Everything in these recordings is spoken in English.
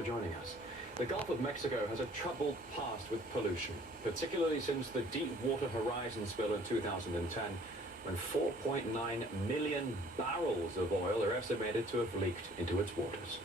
for joining us. The Gulf of Mexico has a troubled past with pollution, particularly since the Deepwater Horizon spill in 2010, when 4.9 million barrels of oil are estimated to have leaked into its waters.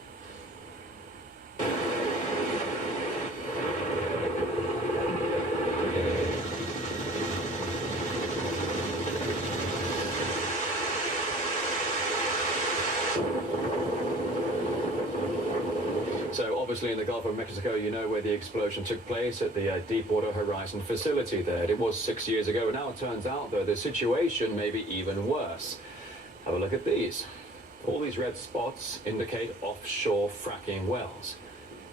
So obviously in the Gulf of Mexico, you know where the explosion took place at the Deepwater Horizon facility there. It was 6 years ago. Now it turns out, though, the situation may be even worse. Have a look at these. All these red spots indicate offshore fracking wells.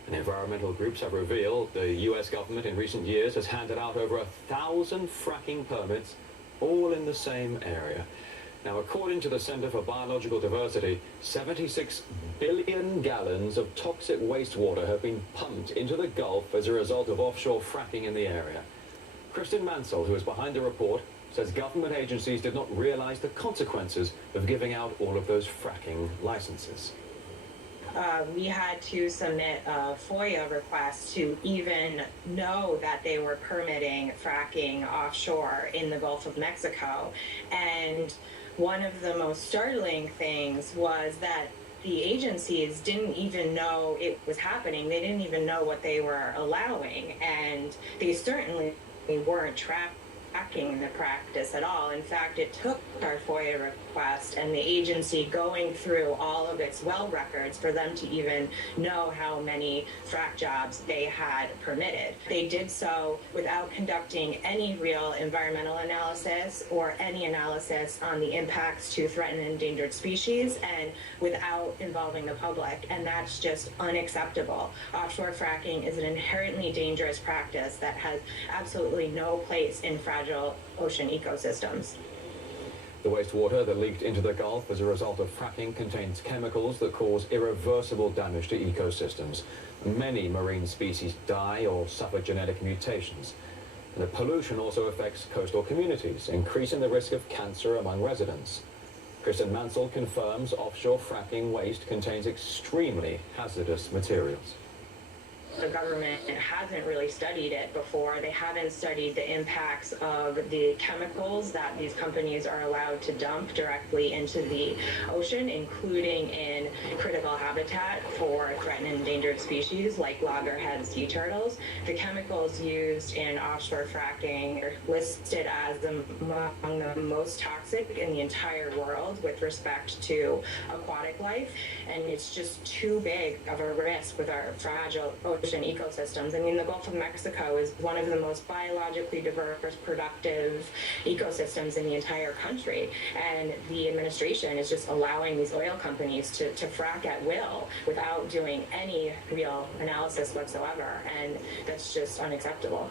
And environmental groups have revealed the US government in recent years has handed out over 1,000 fracking permits, all in the same area. Now, according to the Center for Biological Diversity, 76 billion gallons of toxic wastewater have been pumped into the Gulf as a result of offshore fracking in the area. Kristen Mansell, who is behind the report, says government agencies did not realize the consequences of giving out all of those fracking licenses. We had to submit a FOIA request to even know that they were permitting fracking offshore in the Gulf of Mexico. And one of the most startling things was that the agencies didn't even know it was happening. They didn't even know what they were allowing, and they certainly weren't tracking the practice at all. In fact, it took our FOIA request and the agency going through all of its well records for them to even know how many frack jobs they had permitted. They did so without conducting any real environmental analysis or any analysis on the impacts to threatened and endangered species, and without involving the public, and that's just unacceptable. Offshore fracking is an inherently dangerous practice that has absolutely no place in fragile ocean ecosystems. The wastewater that leaked into the Gulf as a result of fracking contains chemicals that cause irreversible damage to ecosystems. Many marine species die or suffer genetic mutations. And the pollution also affects coastal communities, increasing the risk of cancer among residents. Kristen Mansell confirms offshore fracking waste contains extremely hazardous materials. The government hasn't really studied it before. They haven't studied the impacts of the chemicals that these companies are allowed to dump directly into the ocean, including in critical habitat for threatened and endangered species like loggerhead sea turtles. The chemicals used in offshore fracking are listed as among the most toxic in the entire world with respect to aquatic life, and it's just too big of a risk with our fragile ocean ecosystems. I mean, the Gulf of Mexico is one of the most biologically diverse, productive ecosystems in the entire country, and the administration is just allowing these oil companies to frack at will without doing any real analysis whatsoever, and that's just unacceptable.